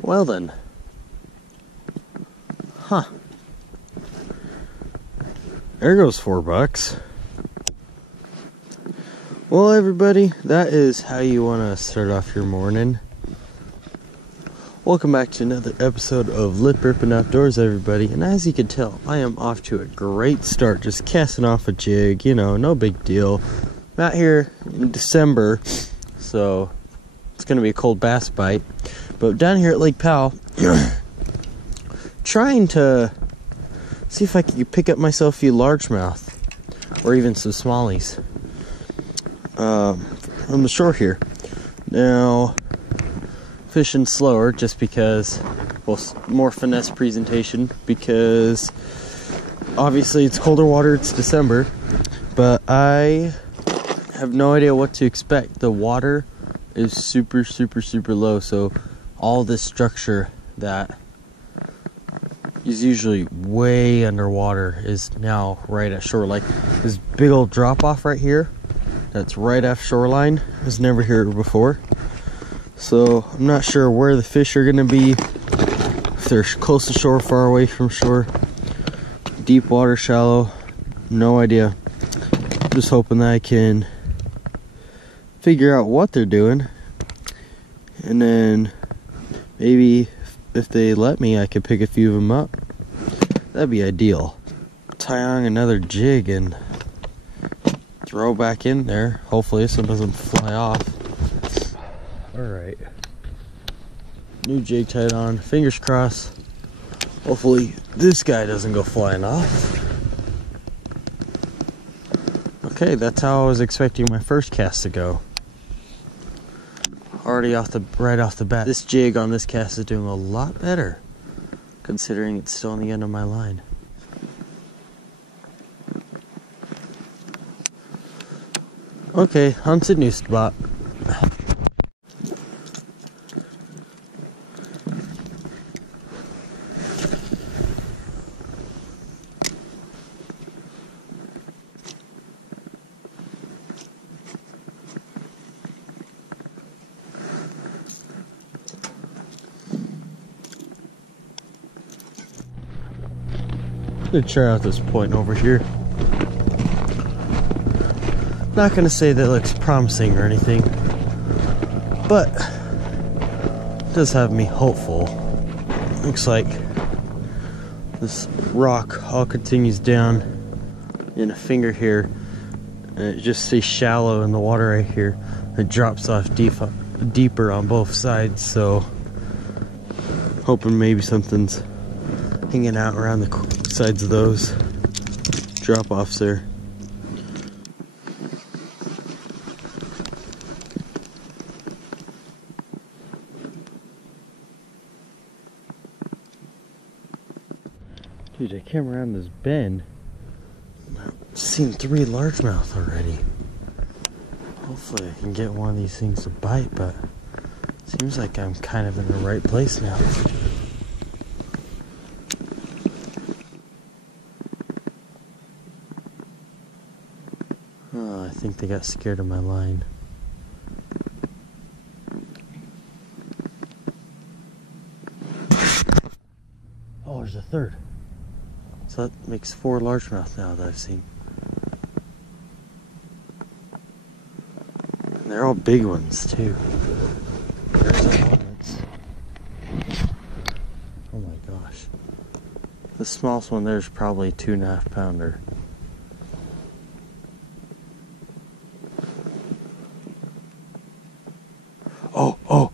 Well then. Huh. There goes $4. Well, everybody, that is how you want to start off your morning. Welcome back to another episode of Lip Ripping Outdoors, everybody. And as you can tell, I am off to a great start. Just casting off a jig, you know, no big deal. I'm out here in December, so it's going to be a cold bass bite. But down here at Lake Powell, trying to see if I could pick up myself a few largemouth, or even some smallies, on the shore here. Now, fishing slower just because, well, more finesse presentation, because obviously it's colder water, it's December, but I have no idea what to expect. The water is super low, so all this structure that is usually way underwater is now right at shore. Like this big old drop off right here that's right off shoreline, I was never here before, so I'm not sure where the fish are gonna be, if they're close to shore, far away from shore, deep water, shallow, no idea. I'm just hoping that I can figure out what they're doing, and then maybe if they let me, I could pick a few of them up. That'd be ideal. Tie on another jig and throw back in there. Hopefully this one doesn't fly off. Alright. New jig tied on. Fingers crossed. Hopefully this guy doesn't go flying off. Okay, that's how I was expecting my first cast to go. Already right off the bat, this jig on this cast is doing a lot better, considering it's still on the end of my line. Okay, on to new spot. I'm gonna try out this point over here. Not gonna say that it looks promising or anything, but it does have me hopeful. Looks like this rock all continues down in a finger here, and it just stays shallow in the water right here. It drops off deeper on both sides, so hoping maybe something's hanging out around the sides of those drop-offs there. Dude, I came around this bend. I've seen 3 largemouth already. Hopefully I can get one of these things to bite, but it seems like I'm kind of in the right place now. Oh, I think they got scared of my line. Oh, there's a third. So that makes 4 largemouth now that I've seen. And they're all big ones too. There's the one oh my gosh. The smallest one there's probably 2.5 pounder. Oh,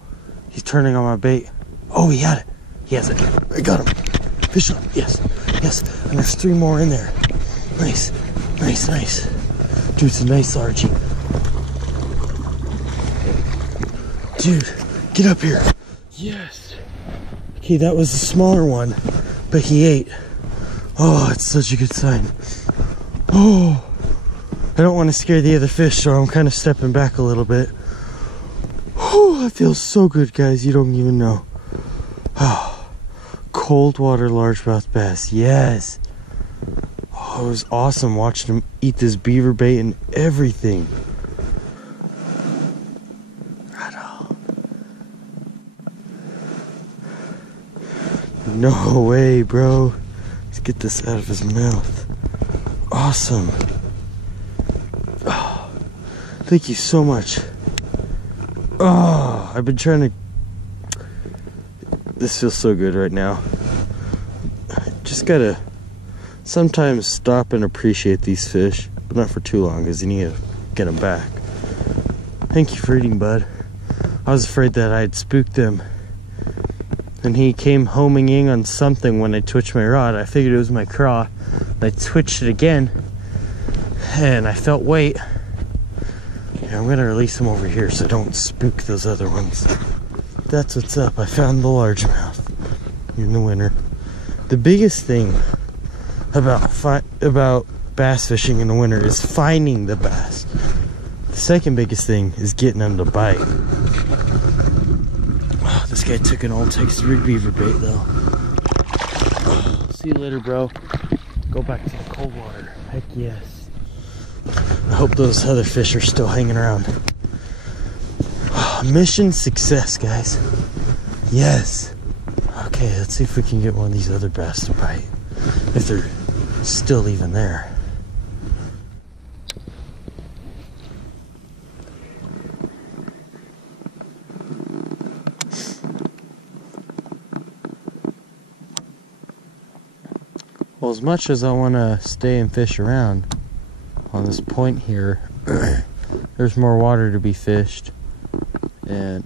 he's turning on my bait. Oh, he had it. He has it. I got him. Fish on. Yes. And there's 3 more in there. Nice. Dude, it's a nice Largie. Dude, get up here. Yes. Okay, that was the smaller one, but he ate. Oh, it's such a good sign. Oh, I don't want to scare the other fish, so I'm kind of stepping back a little bit. Oh, that feels so good, guys. You don't even know. Oh, cold water largemouth bass. Yes. Oh, it was awesome watching him eat this beaver bait and everything. Right on. No way, bro. Let's get this out of his mouth. Awesome. Oh, thank you so much. Oh, I've been trying to... This feels so good right now. Just gotta sometimes stop and appreciate these fish, but not for too long, because you need to get them back. Thank you for eating, bud. I was afraid that I'd spooked them. And he came homing in on something when I twitched my rod. I figured it was my craw. I twitched it again, and I felt weight. Yeah, I'm gonna release him over here so I don't spook those other ones. That's what's up. I found the largemouth in the winter. The biggest thing about bass fishing in the winter is finding the bass. The second biggest thing is getting them to bite. Oh, this guy took an old Texas rig beaver bait though. Oh, see you later, bro. Go back to the cold water. Heck yes. I hope those other fish are still hanging around. Oh, mission success, guys. Yes. Okay, let's see if we can get one of these other bass to bite. If they're still even there. Well, as much as I want to stay and fish around on this point here, there's more water to be fished. And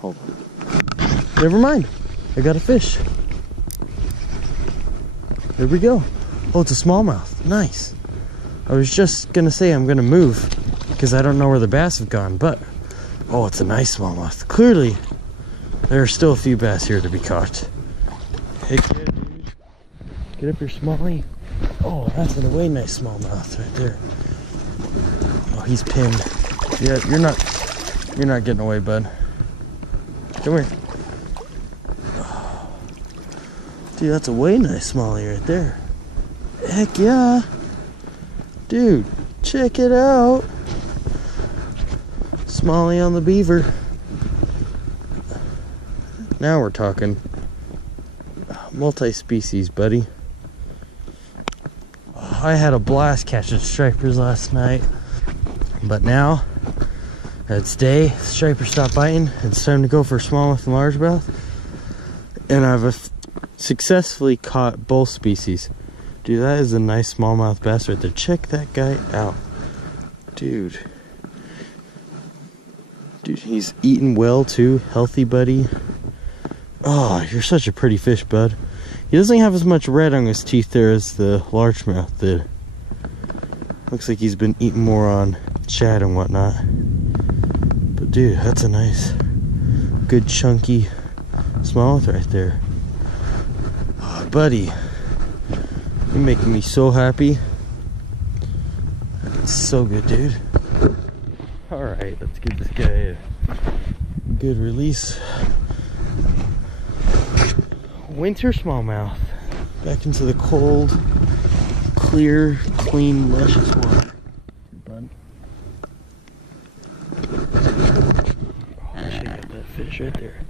hold on. Never mind. I got a fish. There we go. Oh, it's a smallmouth. Nice. I was just gonna say I'm gonna move because I don't know where the bass have gone, but oh, it's a nice smallmouth. Clearly, there are still a few bass here to be caught. Hey, kid, dude. Get up here, smallie. Oh, that's a way nice smallmouth right there. Oh, he's pinned. Yeah, you're not getting away, bud. Come here. Dude, that's a way nice smallie right there. Heck yeah. Dude, check it out. Smallie on the beaver. Now we're talking. Multi-species, buddy. I had a blast catching stripers last night. But now, it's day, striper stopped biting. It's time to go for smallmouth and largemouth. And I've successfully caught both species. Dude, that is a nice smallmouth bass right there. Check that guy out. Dude, he's eating well too. Healthy, buddy. Oh, you're such a pretty fish, bud. He doesn't have as much red on his teeth there as the largemouth did. Looks like he's been eating more on shad and whatnot. But dude, that's a nice, good chunky smallmouth right there. Oh, buddy, you're making me so happy. It's so good, dude. Alright, let's give this guy a good release. Winter smallmouth. Back into the cold, clear, clean, luscious water. Bud. Oh, I should have got that fish right there.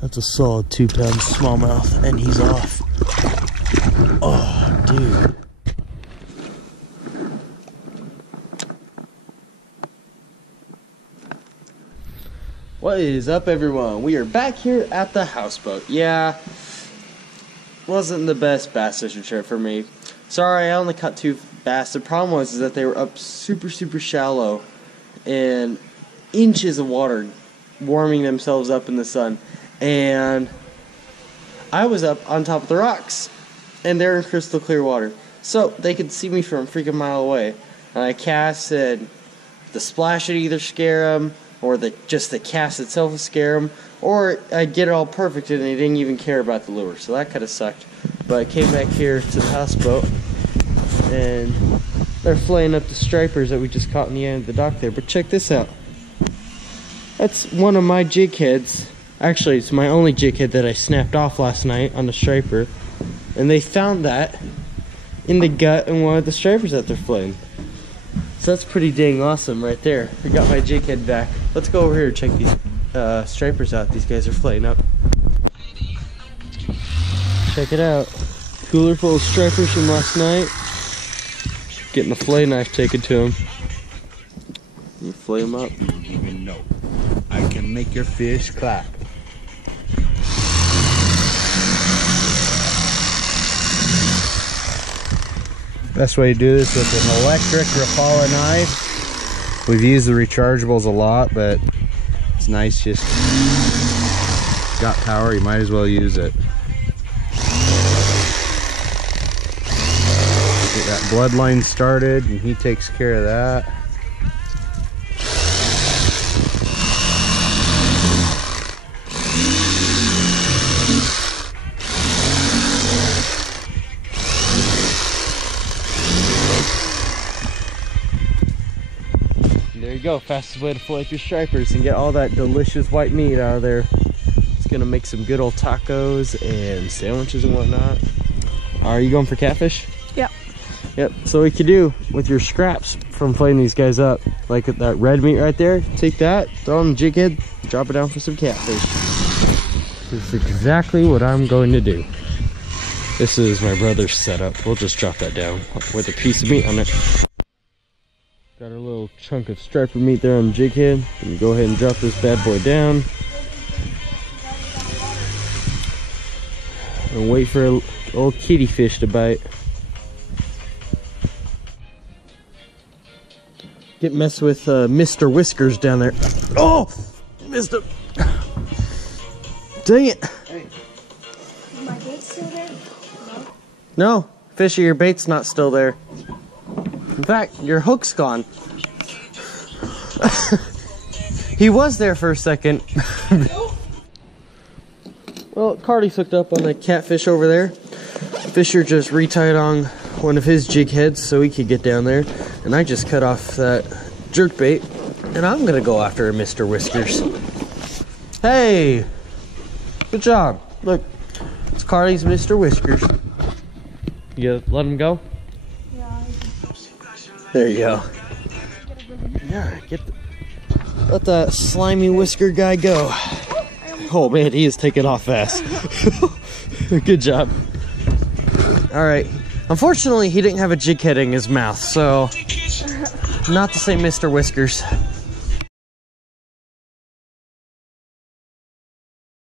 That's a solid 2-pound smallmouth, and he's off. Oh, dude. What is up, everyone? We are back here at the houseboat. Yeah, wasn't the best bass fishing trip for me. Sorry, I only caught 2 bass. The problem was that they were up super shallow and inches of water warming themselves up in the sun. And I was up on top of the rocks, and they're in crystal clear water. So they could see me from a freaking mile away. And I cast, and the splash would either scare them, or just the cast itself would scare them, or I'd get it all perfect and they didn't even care about the lure. So that kind of sucked. But I came back here to the houseboat, and they're flaying up the stripers that we just caught in the end of the dock there. But check this out. That's one of my jig heads. Actually, it's my only jig head that I snapped off last night on the striper. And they found that in the gut and one of the stripers that they're filleting. So that's pretty dang awesome right there. I got my jig head back. Let's go over here and check these stripers out. These guys are filleting up. Check it out. Cooler full of stripers from last night. Getting the fillet knife taken to them. You fillet them up. You don't even know. I can make your fish clap. Best way to do this with an electric Rapala knife. We've used the rechargeables a lot, but it's nice just got power, you might as well use it. Get that bloodline started and he takes care of that. There you go, fastest way to fillet up your stripers and get all that delicious white meat out of there. It's gonna make some good old tacos and sandwiches and whatnot. Are you going for catfish? Yep. Yep, so what you can do with your scraps from filleting these guys up, like that red meat right there, take that, throw it on the jig head, drop it down for some catfish. This is exactly what I'm going to do. This is my brother's setup. We'll just drop that down with a piece of meat on it. Got a little chunk of striper meat there on the jig head. Let me go ahead and drop this bad boy down. And wait for a old kitty fish to bite. Get messed with Mr. Whiskers down there. Oh! Missed him. Dang it. Hey. Is my bait still there? No. No. Fishy, your bait's not still there. In fact, your hook's gone. He was there for a second. Well, Carly's hooked up on the catfish over there. Fisher just retied on one of his jig heads so he could get down there. And I just cut off that jerk bait. And I'm gonna go after Mr. Whiskers. Hey! Good job. Look, it's Carly's Mr. Whiskers. You let him go? There you go. Yeah, let that slimy whisker guy go. Oh man, he is taking off fast. Good job. Alright. Unfortunately, he didn't have a jig head in his mouth, so not the same Mr. Whiskers.